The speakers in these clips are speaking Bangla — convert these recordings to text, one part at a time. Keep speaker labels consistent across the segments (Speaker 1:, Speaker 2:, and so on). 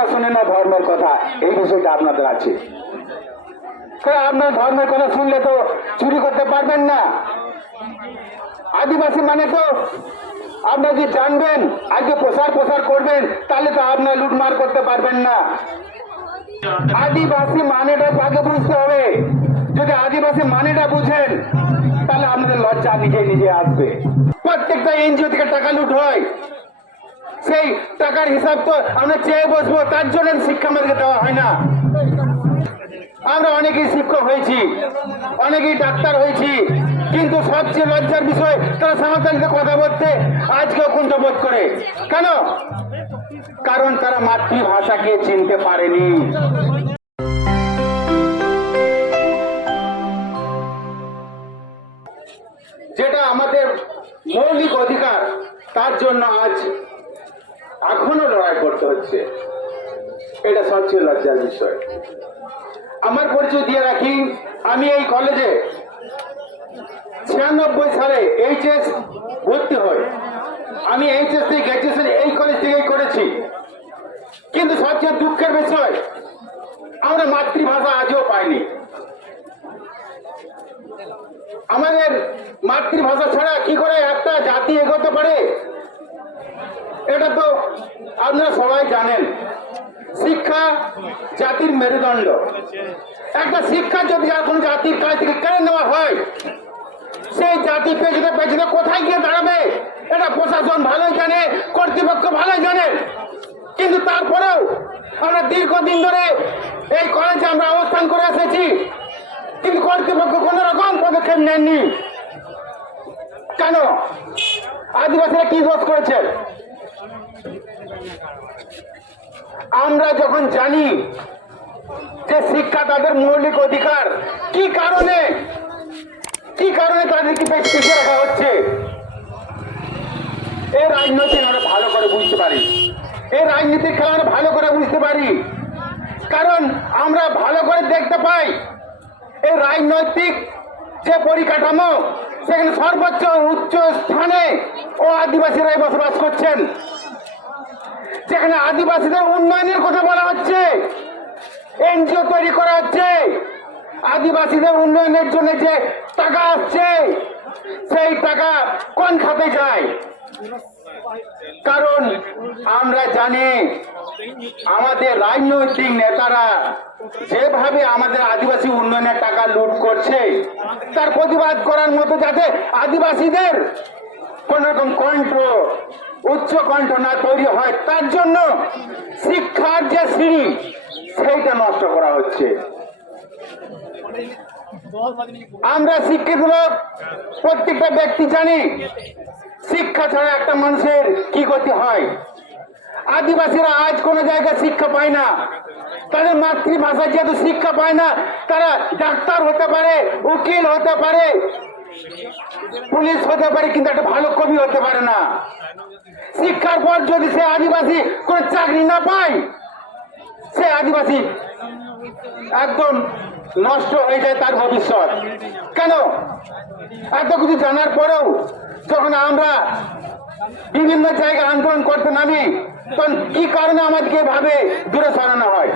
Speaker 1: আপনারা শুনেন না, ধর্মের কথা। এই বিষয়টা আপনাদের আছে। আপনার ধর্মের কথা শুনলে তো চুরি করতে পারবেন না। আদিবাসী মানে তো আপনারা যদি জানবেন, আজকে প্রসার প্রসার করবেন, তাহলে তো আপনার লুটমার করতে পারবেন না। আদিবাসী মানেটা আগে বুঝতে হবে। যদি আদিবাসী মানেটা বুঝেন, তাহলে আপনাদের লজ্জা নিজে নিজে আসবে। প্রত্যেকটা এনজিও থেকে টাকা লুট হয়। সেই টাকার হিসাব তো আমরা চেয়ে বসবো, তার জন্য শিক্ষা আমাদেরকে দেওয়া হয় না। আমরা অনেকেই শিক্ষক হয়েছি, অনেকেই ডাক্তার হয়েছি, কিন্তু সবচেয়ে লজ্জার বিষয়, তারা সাঁওতালিতে কথা বলতে আজকেও কুণ্ঠবোধ করে। কেন? কারণ তারা মাতৃভাষাকে চিনতে পারেনি। যেটা আমাদের মৌলিক অধিকার, তার জন্য আজ হচ্ছে। এটা সবচেয়ে লজ্জার বিষয়। আমার পরিচয় দিয়ে রাখি, আমি এই কলেজে ছিয়ানব্বই সালে এইচএস ভর্তি হই। আমি এইচএস থেকে গ্র্যাজুয়েশন এই কলেজ থেকেই করেছি। কিন্তু সবচেয়ে দুঃখের বিষয়, আমরা মাতৃভাষা আজও পাইনি। আমাদের মাতৃভাষা ছাড়া কি করে একটা জাতি এগোতে পারে? এটা তো আপনারা সবাই জানেন, শিক্ষা জাতির মেরুদণ্ড। একটা শিক্ষা যদি আর কোনো জাতির কাছ থেকে কেড়ে নেওয়া হয়, সেই জাতি পেছনে পেছনে কোথায় গিয়ে দাঁড়াবে? এটা প্রশাসন ভালোই জানে, কর্তৃপক্ষ ভালোই জানে। কিন্তু তারপরেও আমরা দীর্ঘদিন ধরে এই কলেজে আমরা অবস্থান করে এসেছি। কিন্তু কর্তৃপক্ষ কোন রকম পদক্ষেপ নেননি। কেন? আদিবাসীরা কি দোষ করেছে আমরা যখন জানি যে শিক্ষা তাদের মৌলিক অধিকার, কি কারণে? কি কারণে তাদেরকে পিছিয়ে রাখা হচ্ছে? এই রাজনৈতিক আমরা ভালো করে বুঝতে পারি। এই রাজনীতির খেলা আমরা ভালো করে বুঝতে পারি। কারণ আমরা ভালো করে দেখতে পাই, এই রাজনৈতিক যে পরিকাঠামো সেখানে সর্বোচ্চ উচ্চ স্থানে ও আদিবাসীরাই বসবাস করছেন। সেখানে আদিবাসীদের উন্নয়নের কথা বলা হচ্ছে, এনজিও তৈরি করা হচ্ছে, আদিবাসীদের উন্নয়নের জন্য যে টাকা আসছে, সেই টাকা কোন খাতে যায়? কারণ আমরা জানি আমাদের রাজনৈতিক নেতারা যেভাবে আমাদের আদিবাসী উন্নয়নের টাকা লুট করছে, তার প্রতিবাদ করার মতো যাতে আদিবাসীদের কোন রকম কণ্ঠ, উচ্চ কণ্ঠ না তৈরি হয়, তার জন্য শিক্ষার যে সিঁড়ি সেইটা নষ্ট করা হচ্ছে। আমরা শিক্ষিত লোক, প্রত্যেকটা ব্যক্তি জানি শিক্ষা ছাড়া একটা মানুষের কি গতি হয়। আদিবাসীরা আজ কোনো জায়গায় শিক্ষা পায় না। তাদের মাতৃভাষা যেহেতু শিক্ষা পায় না, তারা ডাক্তার হতে পারে, উকিল হতে পারে, পুলিশ হতে পারে, কিন্তু একটা ভালো কবি হতে পারে না। শিক্ষার পর যদি সে আদিবাসী কোনো চাকরি না পায়, সে আদিবাসী একদম নষ্ট হয়ে যায় তার ভবিষ্যৎ। কেন? এত কিছু জানার পরেও যখন আমরা বিভিন্ন জায়গায় আন্দোলন করতে নামি, তখন কি কারণে আমাদেরকে ভাবে দূরে সরানো হয়?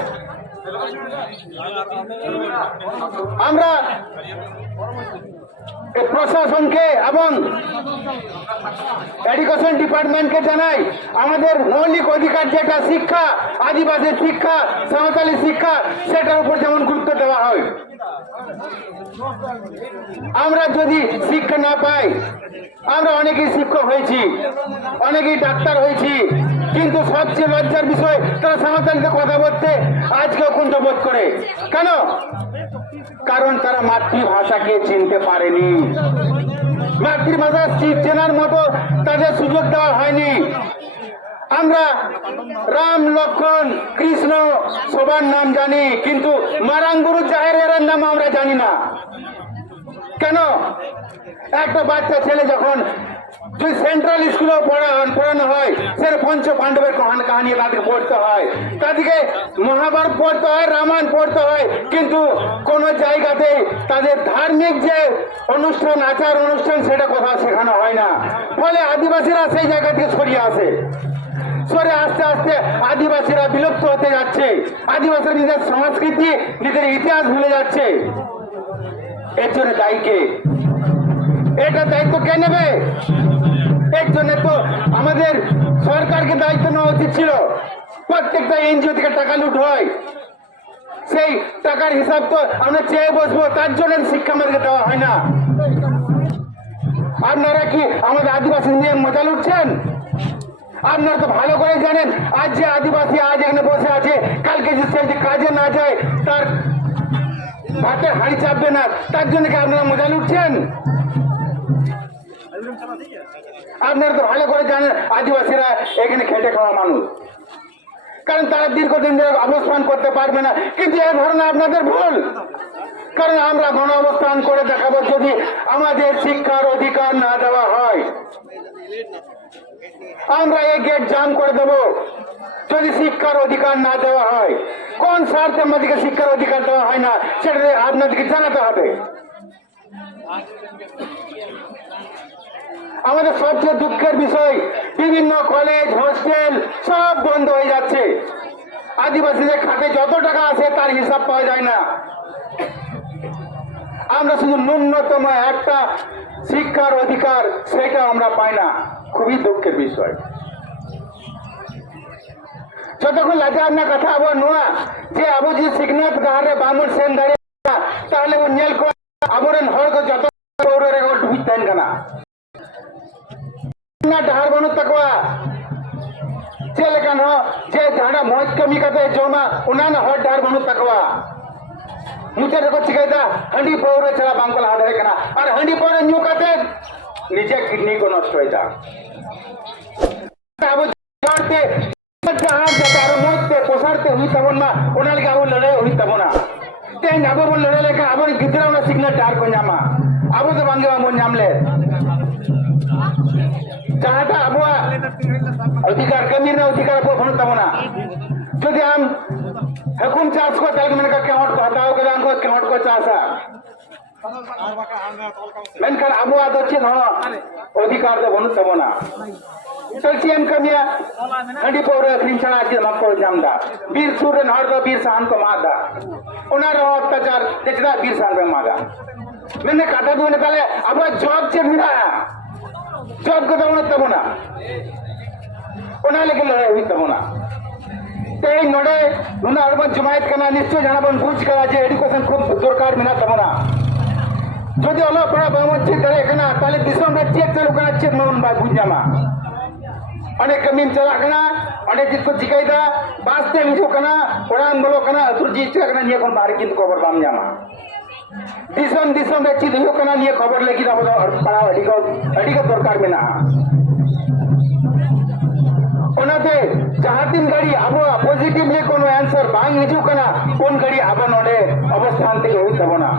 Speaker 1: আমরা প্রশাসনকে এবং এডুকেশন ডিপার্টমেন্টকে জানাই, আমাদের মৌলিক অধিকার যেটা, শিক্ষা, আদিবাসী শিক্ষা, সাঁওতালি শিক্ষা, সেটার উপর যেমন গুরুত্ব দেওয়া হয়। আমরা যদি শিক্ষা না পাই, আমরা অনেকেই শিক্ষক হয়েছি, অনেকেই ডাক্তার হয়েছি, কিন্তু সবচেয়ে লজ্জার বিষয়, তারা সাঁওতালিতে কথা বলতে আজকেও কুণ্ঠবোধ করে। কেন? কারণ তারা মাতৃভাষাকে চিনতে পারেনি। মাতৃভাষা চেনার মতো তাদের সুযোগ দেওয়া হয়নি। আমরা রাম, লক্ষণ, কৃষ্ণ সবার নাম জানি, কিন্তু মারাঙ্গুরু জাহের নাম আমরা জানি না। কেন? একটা বাচ্চা ছেলে যখন যদি সেন্ট্রাল স্কুলে পড়ান হয় সেটা পঞ্চ পাণ্ডবের কাহান- তাদেরকে পড়তে হয়। তাদেরকে মহাভারত পড়তে হয়, রামায়ণ পড়তে হয়, কিন্তু কোন জায়গাতে তাদের ধার্মিক যে অনুষ্ঠান, আচার অনুষ্ঠান, সেটা কোথাও শেখানো হয় না। ফলে আদিবাসীরা সেই জায়গা থেকে সরিয়ে আসে। সরে আস্তে আস্তে আদিবাসীরা বিলুপ্ত হতে যাচ্ছে। আদিবাসীরা নিজের সংস্কৃতি নিজের ইতিহাস ভুলে যাচ্ছে। এর জন্য দায়ী কে? এটা দায়িত্ব কে নেবে? এর জন্য তো আমাদের সরকারকে দায়িত্ব নেওয়া উচিত ছিল। প্রত্যেকটা এনজিও থেকে টাকা লুট হয়। সেই টাকার হিসাব তো আমরা চেয়ে বসবো, তার জন্য শিক্ষা আমাদেরকে দেওয়া হয় না। আপনারা কি আমাদের আদিবাসী নিয়ে মজা লুটছেন? আপনারা তো ভালো করে জানেন, আজ যে আদিবাসী আজ এখানে বসে আছে, কালকে যে সে যে কাজে না যায়, তার ভাতের হাঁড়ি চাপবে না। তার জন্য কি আপনারা মজা লুটছেন? আপনারা তো ভালো করে জানেন আদিবাসীরা এখানে খেটে খাওয়া মানুষ। কারণ তারা দীর্ঘদিন ধরে অবস্থান করতে পারবে না। কিন্তু এই ধারণা আপনাদের ভুল। কারণ আমরা গণ অবস্থান করে দেখাবো যদি আমাদের শিক্ষার অধিকার না দেওয়া হয়। আমরা এই গেট জাম করে দেব। যদি শিক্ষার অধিকার না দেওয়া হয়, কোন স্বার্থে আমাদেরকে শিক্ষার অধিকার দেওয়া হয় না, সেটা আপনাদেরকে জানাতে হবে। আমাদের সবচেয়ে দুঃখের বিষয়, বিভিন্ন কলেজ হোস্টেল সব বন্ধ হয়ে যাচ্ছে। আদিবাসীদের খাতে যত টাকা আছে, তার হিসাব পাওয়া যায় না। আমরা শুধু ন্যূনতম একটা শিক্ষার অধিকার, সেটা আমরা পাই না। খুবই দুঃখের বিষয়। যতক্ষণ লাগে আপনার কথা আবো নোয়া, যে আবু যে সিকনাথ গাহারে বামুর সেন দাঁড়িয়ে, তাহলে ও নেল আবরেন হড় যত পৌরে রে ডুবি তেন কানা। ᱰᱟᱦᱟᱨ ᱵᱟᱹᱱᱩᱜ ᱛᱟᱠᱚᱣᱟ ᱪᱮᱫ ᱞᱮᱠᱟᱱ ᱦᱚᱸ ᱡᱮ ᱡᱟᱦᱟᱸᱴᱟᱜ ᱢᱚᱡᱽ ᱠᱟᱹᱢᱤ ᱠᱟᱛᱮ ᱡᱚᱢᱟ ᱚᱱᱟ ᱨᱮᱱᱟᱜ ᱦᱚᱨ ᱰᱟᱦᱟᱨ ᱵᱟᱹᱱᱩᱜ ᱛᱟᱠᱚᱣᱟ ᱢᱩᱪᱟᱹᱫ ᱨᱮᱠᱚ ᱪᱤᱠᱟᱹᱭᱮᱫᱟ ᱦᱟᱺᱰᱤ ᱯᱟᱹᱣᱨᱟᱹ ᱪᱷᱟᱲᱟ ᱵᱟᱝᱠᱚ ᱞᱟᱦᱟ ᱫᱟᱲᱮᱭᱟᱜ ᱠᱟᱱᱟ ᱟᱨ ᱦᱟᱺᱰᱤ ᱯᱟᱹᱣᱨᱟᱹ ᱧᱩ ᱠᱟᱛᱮ ᱱᱤᱡᱮ ᱠᱤᱰᱱᱤ ᱠᱚ ᱱᱚᱥᱴᱚᱭᱮᱫᱟ ᱟᱵᱚ ᱡᱟᱦᱟᱸᱛᱮ ᱰᱟᱦᱟᱨ ᱡᱟᱛᱮ ᱦᱩᱭᱩᱜ ᱛᱟᱵᱚᱱ ᱢᱟ ᱚᱱᱟ ᱞᱟᱹᱜᱤᱫ ᱟᱵᱚ ᱞᱟᱹᱲᱦᱟᱹᱭ ᱦᱩᱭᱩᱜ ᱛᱟᱵᱚᱱᱟ ᱛᱮᱦᱮᱧ ᱟᱵᱚ ᱵᱚᱱ ᱞᱟᱹᱲᱦᱟᱹᱭ ᱞᱮᱠᱷᱟᱱ ᱟᱵᱚᱨᱮᱱ ᱜᱤᱫᱽᱨᱟᱹ ᱚᱱᱟ ᱰᱟᱦᱟᱨ ᱠᱚ ᱧᱟᱢᱟ ᱟᱵᱚ ᱫᱚ ᱵᱟᱝᱜᱮ ᱵᱟᱝᱵᱚᱱ ᱧᱟᱢ ᱞᱮᱫ কাহাটা আবহাওয়া অধিকার কেমির না অধিকার আবহাওয়া ফোন পাবো না যদি আম হেকুম চাষ করে তাহলে মানে মেনকা কেমন হটাও করে আনকো কেমন করে চাষা মেনকার আবহাওয়া দচ্ছে ধন অধিকার দেব ফোন পাবো না চলছি এম কামিয়া হাঁডি পৌর খ্রিমছানা আছে মাকো জামদা বীর সুর হর দো বীর সাহান তো মাদা ওনার অত্যাচার দেখদা বীর সাহান মাদা মেনে কাটা দিয়ে তাহলে আবার জব চেয়ে যোগ্যতা ওনার থাকব না। ওনার লেগে লড়াই হইতে না। এই নড়ে নুনা আরবান জমায়েত কেনা নিশ্চয় জানাবেন বুঝ করা যে এডুকেশন খুব দরকার মিনা থাকব না। যদি অল্প পড়া বামন চেক করে কেনা তাহলে দিশমরা চেক চালু করা চেক মন ভাই বুঝজামা অনেক কমিন চালা কেনা, অনেক কিছু জিকাইদা বাঁচতে মিশো কেনা ওরা আন্দোলন কেনা আতুর জিজ্ঞাসা কেনা নিয়ে এখন বাড়ি কিন্তু খবর বাম জামা ᱫᱤᱥᱚᱢ ᱫᱤᱥᱚᱢ ᱨᱮ ᱪᱮᱫ ᱦᱩᱭᱩᱜ ᱠᱟᱱᱟ ᱱᱤᱭᱟᱹ ᱠᱷᱚᱵᱚᱨ ᱞᱟᱹᱜᱤᱫ ᱟᱵᱚ ᱫᱚ ᱯᱟᱲᱦᱟᱣ ᱟᱹᱰᱤ ᱠᱚ ᱟᱹᱰᱤ ᱠᱚ ᱫᱚᱨᱠᱟᱨ ᱢᱮᱱᱟᱜᱼᱟ ᱚᱱᱟᱛᱮ ᱡᱟᱦᱟᱸ ᱛᱤᱱ ᱜᱷᱟᱹᱲᱤ ᱟᱵᱚᱣᱟᱜ ᱯᱚᱡᱤᱴᱤᱵᱷᱞᱤ ᱠᱳᱱᱳ ᱮᱱᱥᱟᱨ ᱵᱟᱝ ᱦᱤᱡᱩᱜ ᱠᱟᱱᱟ ᱩᱱ ᱜᱷᱟᱹᱲᱤ ᱟᱵᱚ ᱱᱚᱰᱮ ᱚᱵᱚᱥᱛᱷᱟᱱ ᱛᱮᱜᱮ ᱦᱩᱭᱩᱜ ᱛᱟᱵᱚᱱᱟ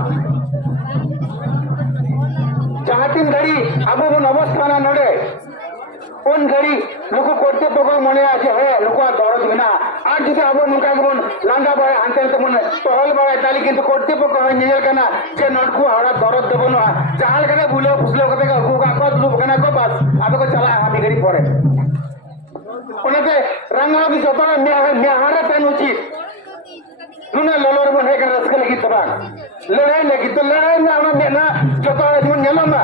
Speaker 1: ᱡᱟᱦᱟᱸ ᱛᱤᱱ ᱜᱷᱟᱹᱲᱤ ᱟᱵᱚ ᱵᱚᱱ ᱚᱵᱚᱥᱛᱷᱟᱱᱟ ᱱᱚᱰᱮ ಒಂದ್ಸರಿ ಲುಕು ಕೊಡ್ತೇಪಕ್ಕ ಮನೆ ಆಚೆ ಹೇ ಲುಕು ಆ ದೊರದ್ ವಿನ ಆರ್ ಜೊತೆ ಅವ ನುಕಾಗ್ಬೋನ್ ಲಂಗ ಬಾಳ ಅಂತ ಅಂತ ಮುನ್ನ ತೊಹಲ್ ಬಾಳ ತಾಲಿ ಕಿಂತ ಕೊಡ್ತೇಪಕ್ಕ ನಿಜಲ್ ಕನ ಚೆ ನಡ್ಕು ಹಡ ದೊರದ್ ದಬನು ಚಾಲ್ ಕನ ಬುಲೆ ಪುಸ್ಲೆ ಕತೆ ಹಕ್ಕು ಕಾಕೋ ಲುಕು ಕನ ಕೋ ಬಾಸ್ ಅದಕ್ಕ ಚಲ ಹಾಮಿ ಗರಿ ಪಡೆ ওনাকে রাঙাবি যতটা নেহারা পেন উচিত নুনা ললর মনে এখানে রাস্তা লেগে তবা লড়াই লেগে তো লড়াই না আমরা না যতটা যেমন গেলাম না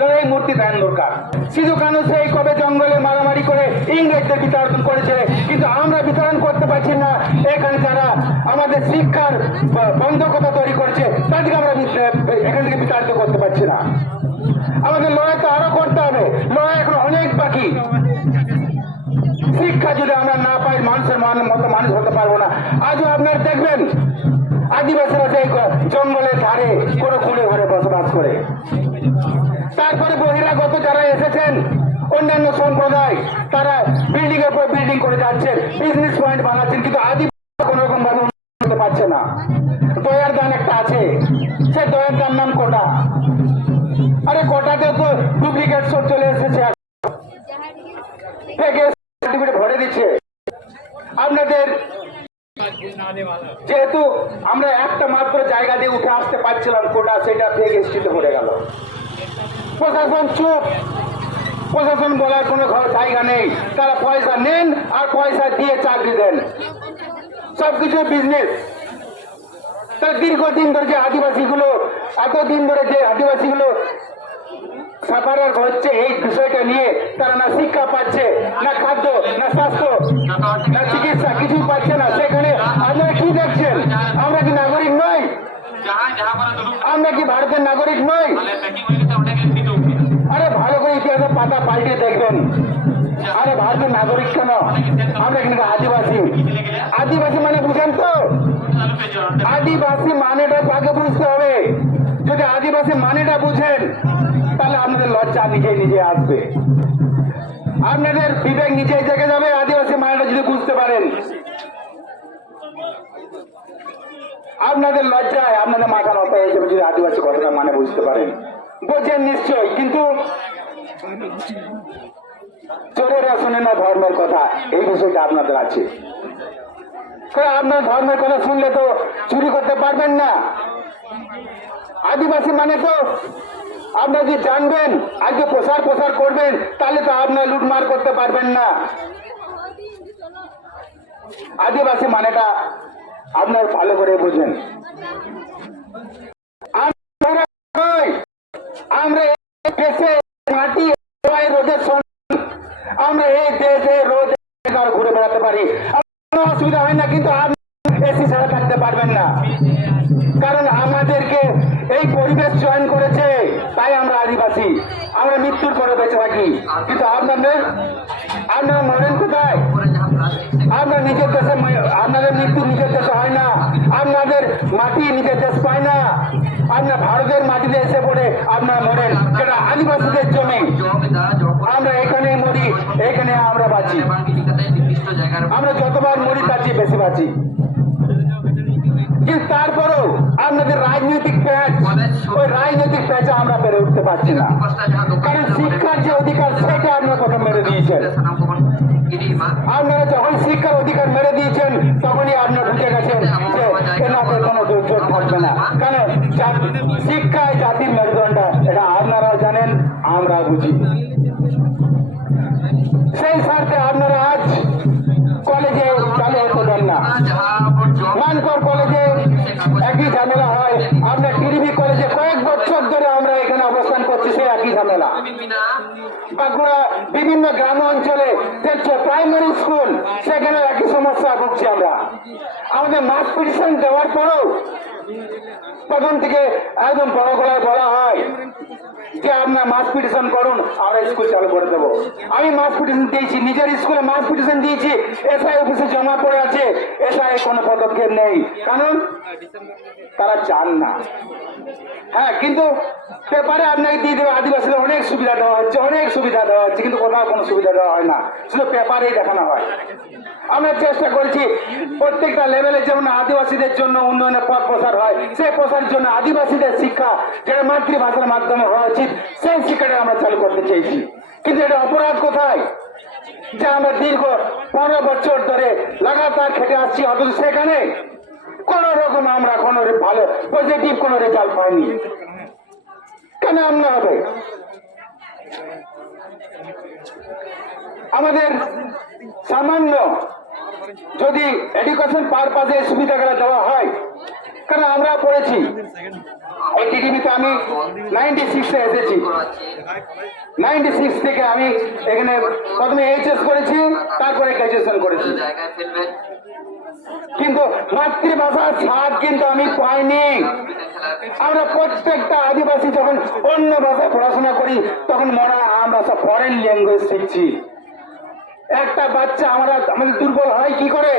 Speaker 1: লড়াই মূর্তি দেন দরকার। সিধু কানু সেই কবে জঙ্গলে মারামারি করে ইংরেজদের বিতরণ করেছে, কিন্তু আমরা বিতরণ করতে পারছি না। এখানে যারা আমাদের শিক্ষার বন্ধকতা তৈরি করেছে, তাদেরকে আমরা এখান থেকে বিতাড়িত করতে পারছি না। আমাদের লড়াই তো আরও করতে হবে। লড়াই এখন অনেক বাকি। শিক্ষা যদি আমরা না পাই, মানুষের মান মতো মানুষ হতে পারব না। আজও আপনার দেখবেন, আদিবাসীরা সেই জঙ্গলের ধারে কোনো খুঁড়ে ঘরে বসবাস করে। অন্যান্য সম্প্রদায়, তারা বিল্ডিং এর পর বিল্ডিং করে যাচ্ছেন বিজনেস পয়েন্ট বানাচ্ছেন, কিন্তু আদিবাসী কোনো রকম ভাবে করতে পারছে না। দয়ার দান একটা আছে। সেই দয়ার দান নাম কোটা। আরে কোটাতে তো ডুপ্লিকেট সব চলে এসেছে। ভরে দিচ্ছে। আপনাদের যেহেতু আমরা একটা মাত্র জায়গা দিয়ে উঠে আসতে পারছিলাম কোটা, সেটা ফেক পড়ে গেল। প্রশাসন চুপ। প্রশাসন বলার কোনো জায়গা নেই। তারা পয়সা নেন আর পয়সা দিয়ে চাকরি দেন। সবকিছু বিজনেস তার দীর্ঘদিন ধরে যে আদিবাসীগুলো, এতদিন ধরে যে আদিবাসীগুলো সাফারার হচ্ছে, এই বিষয়টা নিয়ে তারা না শিক্ষা পাচ্ছে, না খাদ্য, না স্বাস্থ্য, না চিকিৎসা কিছুই পাচ্ছে না। সেখানে আপনারা কি দেখছেন? আমরা কি নাগরিক নই? আমরা কি ভারতের নাগরিক নই? আরে ভালো করে ইতিহাসের পাতা পাল্টে দেখবেন। আরে ভারতের নাগরিক কেন? আমরা কিন্তু আদিবাসী। আদিবাসী মানে বুঝেন তো? আদিবাসী মানেটা আগে বুঝতে হবে। যদি আদিবাসী মানেটা বুঝেন, তাহলে আপনাদের লজ্জা নিজে নিজে আসবে। আপনাদের বিবেক নিজে জেগে যাবে, আদিবাসী মানেটা যদি বুঝতে পারেন। আপনাদের লজ্জায় আপনাদের মাথা নত হয়ে যাবে যদি আদিবাসী কথাটা মানে বুঝতে পারেন। বোঝেন নিশ্চয়ই, কিন্তু চোরেরা শোনে না ধর্মের কথা, এই বিষয়টা আপনাদের আছে। আপনার ধর্মের কথা শুনলে তো চুরি করতে পারবেন না। আদিবাসী মানে তো আপনারা যদি জানবেন, আজকে প্রসার প্রসার করবেন, তাহলে তো আপনার লুটমার করতে পারবেন না। আদিবাসী মানেটা আপনার ভালো করে বুঝেন আমরা নই, আমরা এই দেশে মাটি সবাই রোদের সন্তান। আমরা এই দেশে রোদে আর ঘুরে বেড়াতে পারি কোনো অসুবিধা হয় না কিন্তু আপনি এসি ছাড়া থাকতে পারবেন না। কারণ আমাদেরকে এই পরিবেশ জয়েন করেছে, তাই আমরা আদিবাসী। আমরা মৃত্যুর পরে বেঁচে থাকি। কিন্তু আপনাদের আপনারা মরেন কোথায়? আপনার নিজের দেশে আপনাদের মৃত্যু নিজের দেশে হয় না। আপনাদের মাটি নিজের দেশ পায় না। আপনার ভারতের মাটিতে এসে পড়ে আপনারা মরেন। যেটা আদিবাসীদের জমি। আমরা এখানে মরি, এখানে আমরা বাঁচি। আমরা যতবার মরি, তার চেয়ে বেশি বাঁচি। কিন্তু তারপরেও আপনাদের রাজনৈতিক প্যাচ, ওই রাজনৈতিক প্যাচে আমরা পেরে উঠতে পারছি না। কারণ শিক্ষার যে অধিকার, সেটা আপনার কথা মেরে দিয়েছেন? আপনারা যখন শিক্ষার অধিকার মেরে দিয়েছেন, তখনই আপনার বুঝে গেছেন যে এনাদের কোনো দুর্যোগ থাকবে না। কারণ শিক্ষায় জাতির মেরুদণ্ড, এটা আপনারাও জানেন আমরা বুঝি। বাঁকুড়া বিভিন্ন গ্রাম অঞ্চলে দেখছ প্রাইমারি স্কুল সেখানে একই সমস্যা ভুগছি আমরা। আমাদের মাস পিটিশন দেওয়ার পরেও প্রথম থেকে একদম বড় গলায় বলা হয় যে আপনার মাস পিটিশন করুন আমরা স্কুল চালু করে দেবো। আমি মাস পিটিশন দিয়েছি, নিজের স্কুলে মাস পিটিশন দিয়েছি এসআই অফিসে জমা পড়ে আছে এসআই কোনো পদক্ষেপ নেই। কারণ তারা চান না। হ্যাঁ কিন্তু পেপারে আপনাকে দিয়ে দেবে, আদিবাসীদের অনেক সুবিধা দেওয়া হচ্ছে, অনেক সুবিধা দেওয়া হচ্ছে, কিন্তু কোথাও কোনো সুবিধা দেওয়া হয় না। শুধু পেপারেই দেখানো হয়। আমরা চেষ্টা করেছি প্রত্যেকটা লেভেলে যেমন আদিবাসীদের জন্য উন্নয়নের পথ প্রসার হয়। সেই প্রসারের জন্য আদিবাসীদের শিক্ষা যেটা মাতৃভাষার মাধ্যমে হওয়া উচিত, সেই শিক্ষাটা আমরা চালু করতে চেয়েছি কিন্তু এটা অপরাধ কোথায়? যে আমরা দীর্ঘ পনেরো বছর ধরে লাগাতার খেটে আসছি, অথচ সেখানে কোন রকম আমরা কোনো ভালো পজিটিভ কোনো রেজাল্ট পাইনি। কেন আমরা হবে? আমাদের সামান্য যদি এডুকেশন পারপাসে সুবিধাগুলো দেওয়া হয় কারণ আমরা পড়েছি এই টিটিভিতে আমি নাইনটি সিক্সে এসেছি। নাইনটি সিক্স থেকে আমি এখানে প্রথমে এইচএস করেছি, তারপরে গ্র্যাজুয়েশন করেছি। কিন্তু মাতৃভাষার স্বাদ কিন্তু আমি পাইনি। আমরা প্রত্যেকটা আদিবাসী যখন অন্য ভাষায় পড়াশোনা করি, তখন মনে হয় আমরা সব ফরেন ল্যাঙ্গুয়েজ শিখছি। একটা বাচ্চা আমরা আমাদের দুর্বল হয় কি করে?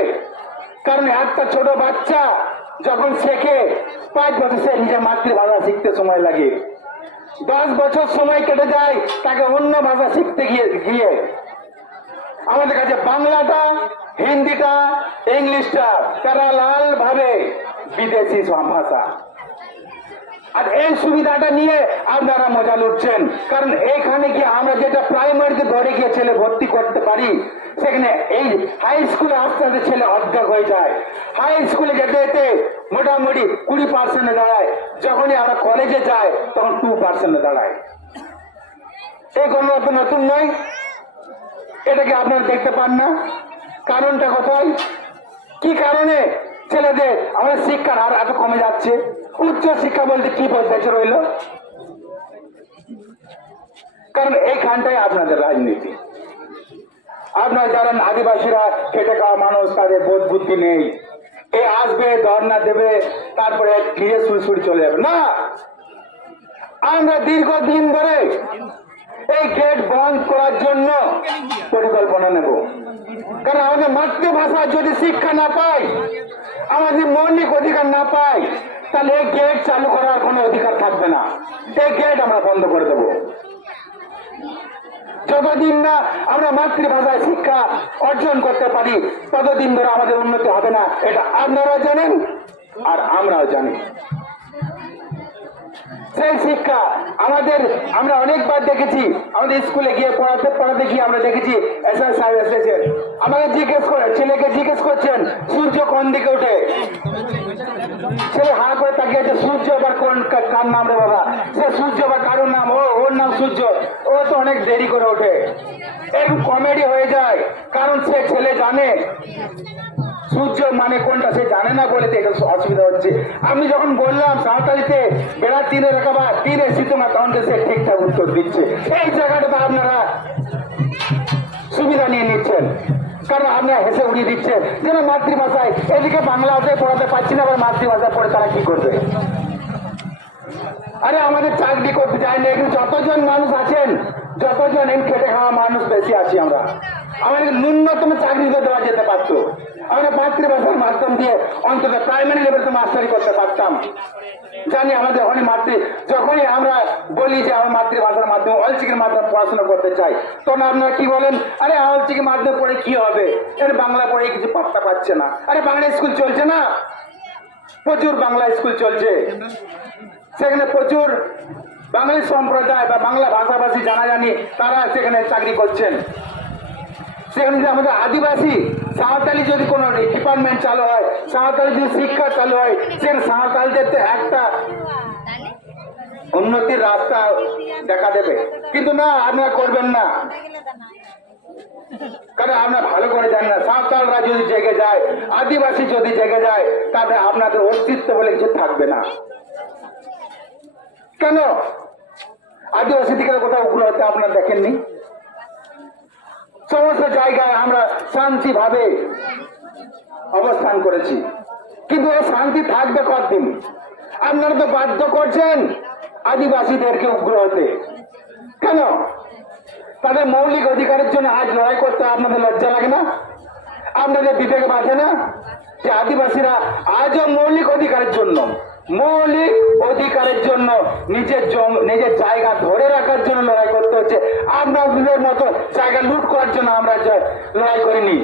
Speaker 1: কারণ একটা ছোট বাচ্চা যখন শেখে, পাঁচ বছর নিজের মাতৃভাষা শিখতে সময় লাগে। দশ বছর সময় কেটে যায়, তাকে অন্য ভাষা শিখতে গিয়ে গিয়ে। আমাদের কাছে বাংলাটা, হিন্দিটা, ইংলিশটা তারা লাল ভাবে বিদেশি ভাষা আর এই সুবিধাটা নিয়ে আপনারা মজা লুটছেন। কারণ এইখানে কি আমরা যেটা প্রাইমারিতে ধরে গিয়ে ছেলে ভর্তি করতে পারি, সেখানে এই হাই স্কুলে আস্তে আস্তে ছেলে অর্ধেক হয়ে যায়। হাই স্কুলে যেতে যেতে মোটামুটি কুড়ি পার্সেন্টে দাঁড়ায়। যখনই আমরা কলেজে যাই, তখন টু পার্সেন্টে দাঁড়ায়। এই গণনা নতুন নয়। এটাকে আপনারা দেখতে পান না? কারণটা কোথায়? কি কারণে? ছেলেদের আমাদের শিক্ষার হার এত কমে যাচ্ছে? উচ্চ শিক্ষা বলতে কি বোঝাচ্ছে রইল? কারণ এইখানটাই আপনাদের রাজনীতি। আপনারা জানেন আদিবাসীরা খেটে খাওয়া মানুষ, তাদের বোধ বুদ্ধি নেই। এ আসবে, ধর্ণা দেবে, তারপরে গিয়ে সুরসুরি চলে যাবে। না! আমরা দীর্ঘদিন ধরে এই গেট বন্ধ করার জন্য পরিকল্পনা নেব। কারণ আমাদের মাতৃভাষা যদি শিক্ষা না পাই আমাদের মৌলিক অধিকার না পাই তাহলে এই গেট চালু করার কোনো অধিকার থাকবে না। এই গেট আমরা বন্ধ করে দেব। যতদিন না আমরা মাতৃভাষায় শিক্ষা অর্জন করতে পারি, ততদিন ধরে আমাদের উন্নতি হবে না। এটা আপনারাও জানেন আর আমরাও জানি। সেই শিক্ষা আমাদের, আমরা অনেকবার দেখেছি। আমাদের স্কুলে গিয়ে পড়াতে পড়াতে গিয়ে আমরা দেখেছি এসআর সাহেব এসেছেন। আমাকে জিজ্ঞেস করে, ছেলেকে জিজ্ঞেস করছেন, সূর্য কোন দিকে ওঠে ছেলে হা করে তাকিয়েছে, সূর্য আবার কোন কার নাম রে বাবা? সে সূর্য বা কারোর নাম? ও, ওর নাম সূর্য। ও তো অনেক দেরি করে ওঠে। এরকম কমেডি হয়ে যায়, কারণ সে ছেলে জানে। সূর্য মানে কোনটা সে জানে না বলে এটা অসুবিধা হচ্ছে। আমি যখন বললাম, সাঁওতালিতে বেড়া তিনে রেখা বা তিনে শীতমা তখন সে ঠিকঠাক উত্তর দিচ্ছে। এই জায়গাটাতে আপনারা সুবিধা নিয়ে নিচ্ছেন। কারণ আপনারা হেসে উড়িয়ে দিচ্ছেন। যেন মাতৃভাষায়, এদিকে বাংলাতে পড়াতে পারছি না, আবার মাতৃভাষায় পড়ে তারা কি করবে? আরে আমাদের চাকরি করতে চাই না, এখানে যতজন মানুষ আছেন, যতজন খেটে খাওয়া মানুষ বেশি আছি আমরা। আমাদের ন্যূনতম চাকরি দেওয়া যেতে পারতো। আমরা মাতৃভাষার মাধ্যম দিয়ে অন্তত প্রাইমারি লেভেল তো মাস্টারি করতে পারতাম। জানি আমাদের ওখানে মাতৃ, যখনই আমরা বলি যে আমরা মাতৃভাষার মাধ্যমে অলচিকের মাধ্যমে পড়াশোনা করতে চাই, তখন আপনারা কি বলেন? আরে অলচিকের মাধ্যমে পড়ে কি হবে? এর বাংলা পড়ে কিছু পাত্তা পাচ্ছে না। আরে বাংলা স্কুল চলছে না? প্রচুর বাংলা স্কুল চলছে। সেখানে প্রচুর বাঙালি সম্প্রদায় বা বাংলা ভাষাভাষী জানা জানি তারা সেখানে চাকরি করছেন। সেখানে আমাদের আদিবাসী সাঁওতালি যদি কোনো ডিপার্টমেন্ট চালু হয়, সাঁওতালি যদি শিক্ষা চালু হয় সে সাঁওতালদের একটা উন্নতির রাস্তা দেখা দেবে। কিন্তু না, আপনারা করবেন না। কারণ আমরা ভালো করে জানি না, সাঁওতালরা যদি জেগে যায়, আদিবাসী যদি জেগে যায়, তাহলে আপনাদের অস্তিত্ব বলে কিছু থাকবে না। কেন? আদিবাসী দিকে কোথাও উগ্র হতে আপনারা দেখেননি? সমস্ত জায়গায় আমরা শান্তিভাবে অবস্থান করেছি। কিন্তু এই শান্তি থাকবে কতদিন? আপনারা তো বাধ্য করছেন আদিবাসীদেরকে উগ্র হতে। কেন? তাদের মৌলিক অধিকারের জন্য আজ লড়াই করতে আপনাদের লজ্জা লাগে না? আপনাদের বিবেকে বাঁধে না যে আদিবাসীরা আজও মৌলিক অধিকারের জন্য মৌলিক অধিকারের জন্য নিজের নিজের জায়গা ধরে রাখার জন্য লড়াই করতে হচ্ছে। আপনাদের মতো জায়গা লুট করার জন্য আমরা লড়াই করিনি।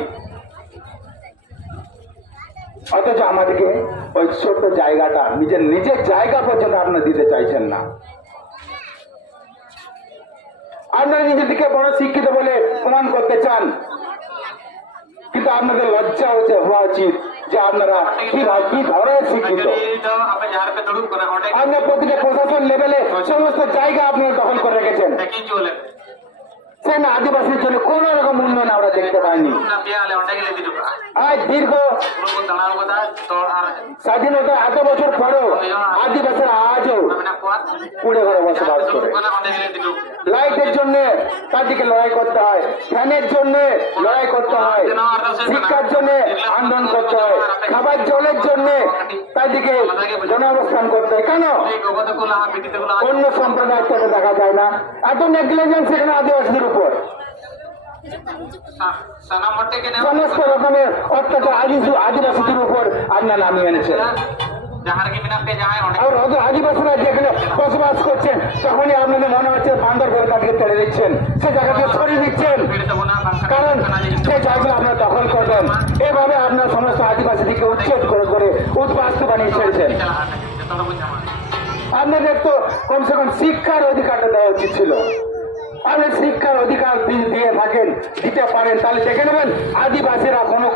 Speaker 1: অথচ আমাদেরকে ওই ছোট্ট জায়গাটা, নিজের নিজের জায়গা পর্যন্ত আপনারা দিতে চাইছেন না। আপনারা নিজেদেরকে বড় শিক্ষিত বলে প্রমাণ করতে চান। কিন্তু আপনাদের লজ্জা হচ্ছে, হওয়া উচিত। যে আপনারা কি কি ধরনের শিক্ষিত? অন্য প্রতিটা প্রশাসন লেভেলে সমস্ত জায়গা আপনারা দখল করে রেখেছেন। জন্য আদিবাসীর জন্য কোন রকম উন্নয়ন আমরা দেখতে পাইনি। আজ দীর্ঘ স্বাধীনতা এত বছর পরেও আদিবাসীর আজও কুড়ে ঘরে বসবাস করে। লাইটের জন্য তাদেরকে লড়াই করতে হয়, ফ্যানের জন্য লড়াই করতে হয়, শিক্ষার জন্য আন্দোলন করতে হয়, খাবার জলের জন্য তাদেরকে জনাবস্থান করতে হয়। কেন? অন্য সম্প্রদায়ের দেখা যায় না। এত নেগলিজেন্স এখানে আদিবাসীদের উপর। করে আদিবাসীদের উপর আল্লাহ নামিয়ে এনেছে আদিবাসীরা যেখানে বসবাস করছেন তখনই আপনাদের মনে হচ্ছে বান্দরবন কাটিকে তেড়ে দিচ্ছেন সে জায়গাকে সরিয়ে দিচ্ছেন কারণ সে জায়গাগুলো আপনারা দখল করবেন এভাবে আপনার সমস্ত আদিবাসীদেরকে উচ্ছেদ করে করে উদ্বাস্ত বানিয়ে ছেড়েছেন আপনাদের তো কমসে কম শিক্ষার অধিকারটা দেওয়া উচিত ছিল। আপনি শিক্ষার অধিকার দিয়ে থাকেন, দিতে পারেন। তাহলে দেখে নেবেন, আদিবাসীরা কোনো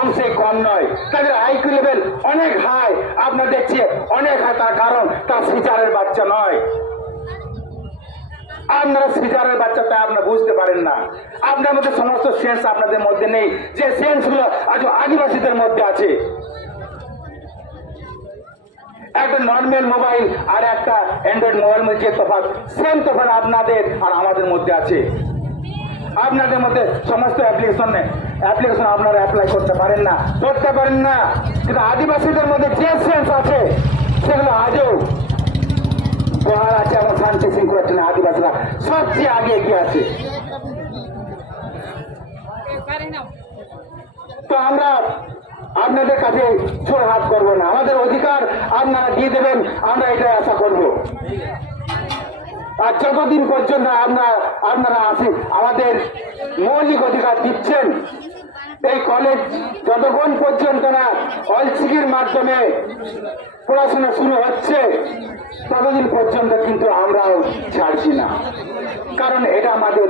Speaker 1: অংশে কম নয়। তাদের আইকিউ লেভেল অনেক হাই আপনার চেয়ে অনেক হাই তার কারণ তার সিজারের বাচ্চা নয়। আপনারা সিজারের বাচ্চা তাই আপনারা বুঝতে পারেন না। আপনার মধ্যে সমস্ত সেন্স আপনাদের মধ্যে নেই। যে সেন্সগুলো আজ আদিবাসীদের মধ্যে আছে। একটা নর্মাল মোবাইল আর একটা অ্যান্ড্রয়েড মোবাইল মধ্যে তফাৎ সেম তফাৎ আপনাদের আর আমাদের মধ্যে আছে। আপনাদের মধ্যে সমস্ত অ্যাপ্লিকেশন অ্যাপ্লিকেশন আপনারা অ্যাপ্লাই করতে পারেন না করতে পারেন না। কিন্তু আদিবাসীদের মধ্যে যে সেন্স আছে, সেগুলো আজও বহাল আছে এবং শান্তি শৃঙ্খলার জন্য আদিবাসীরা সবচেয়ে আগে এগিয়ে আছে। তো আমরা আপনাদের কাছে ছোট হাত করব না। আমাদের অধিকার আপনারা দিয়ে দেবেন, আমরা এটাই আশা করব। আর যতদিন পর্যন্ত আপনারা আপনারা আসি আমাদের মৌলিক অধিকার দিচ্ছেন। এই কলেজ যতক্ষণ পর্যন্ত না অলসিকির মাধ্যমে পড়াশোনা শুরু হচ্ছে, ততদিন পর্যন্ত কিন্তু আমরাও ছাড়ছি না। কারণ এটা আমাদের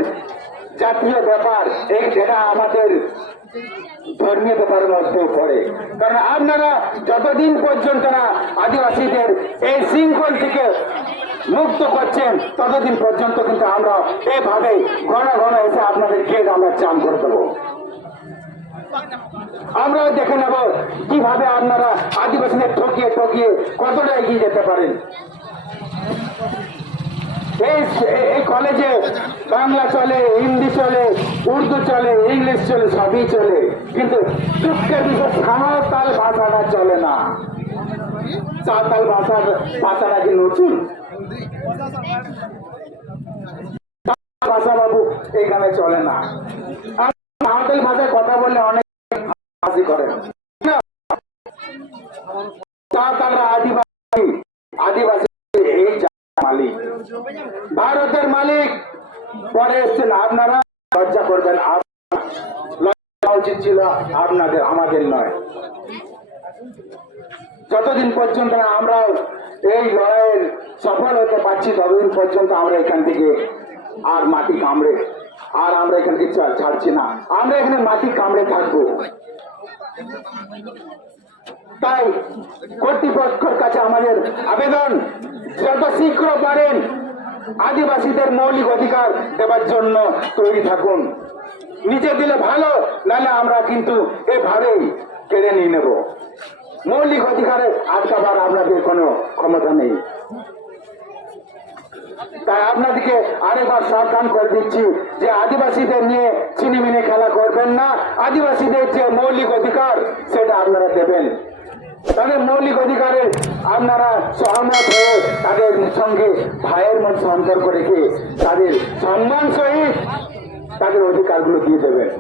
Speaker 1: জাতীয় ব্যাপার এটা আমাদের ধর্মীয় ব্যাপারের মধ্যেও পড়ে। কারণ আপনারা যতদিন পর্যন্ত না আদিবাসীদের এই শৃঙ্খল থেকে মুক্ত করছেন, ততদিন পর্যন্ত কিন্তু আমরা এভাবে ঘন ঘন এসে আপনাদের গেট আমরা চান করে দেবো। আমরাও দেখে নেব কীভাবে আপনারা আদিবাসীদের ঠকিয়ে ঠকিয়ে কতটা এগিয়ে যেতে পারেন। এই কলেজে বাংলা চলে, হিন্দি চলে, উর্দু চলে, ইংলিশ চলে, সবই চলে। কিন্তু দুঃখের বিষয়, সাঁওতাল ভাষাটা চলে না। সাঁওতাল ভাষার ভাষাটা কি নতুন? চলে না। সাঁওতাল ভাষায় কথা বললে অনেক হাসি করেন। না। সাঁওতালরা আদিবাসী আদিবাসী মালিক। ভারতের মালিক। পরে এসছেন আপনারা। লজ্জা করবেন লজ্জা উচিত ছিল আপনাদের, আমাদের নয়। যতদিন পর্যন্ত আমরা এই লড়াইয়ের সফল হতে পারছি, ততদিন পর্যন্ত আমরা এখান থেকে আর মাটি কামড়ে, আর আমরা এখান থেকে ছাড়ছি না। আমরা এখানে মাটি কামড়ে থাকব। তাই কর্তৃপক্ষের কাছে আমাদের আবেদন, যত শীঘ্র পারেন আদিবাসীদের মৌলিক অধিকার দেওয়ার জন্য তৈরি থাকুন। নিচে দিলে ভালো, নাহলে আমরা কিন্তু এভাবেই কেড়ে নিয়ে নেব। মৌলিক অধিকারে আটকাবার আপনাদের কোনো ক্ষমতা নেই। তাই আপনাদেরকে আরেকবার সাবধান করে দিচ্ছি যে আদিবাসীদের নিয়ে চিনিমিনি খেলা করবেন না। আদিবাসীদের যে মৌলিক অধিকার, সেটা আপনারা দেবেন। তাদের মৌলিক অধিকারে আপনারা সহমত হয়ে তাদের সঙ্গে ভাইয়ের মধ্যে সম্পর্ক রেখে তাদের সম্মান সহিত তাদের অধিকারগুলো দিয়ে দেবেন।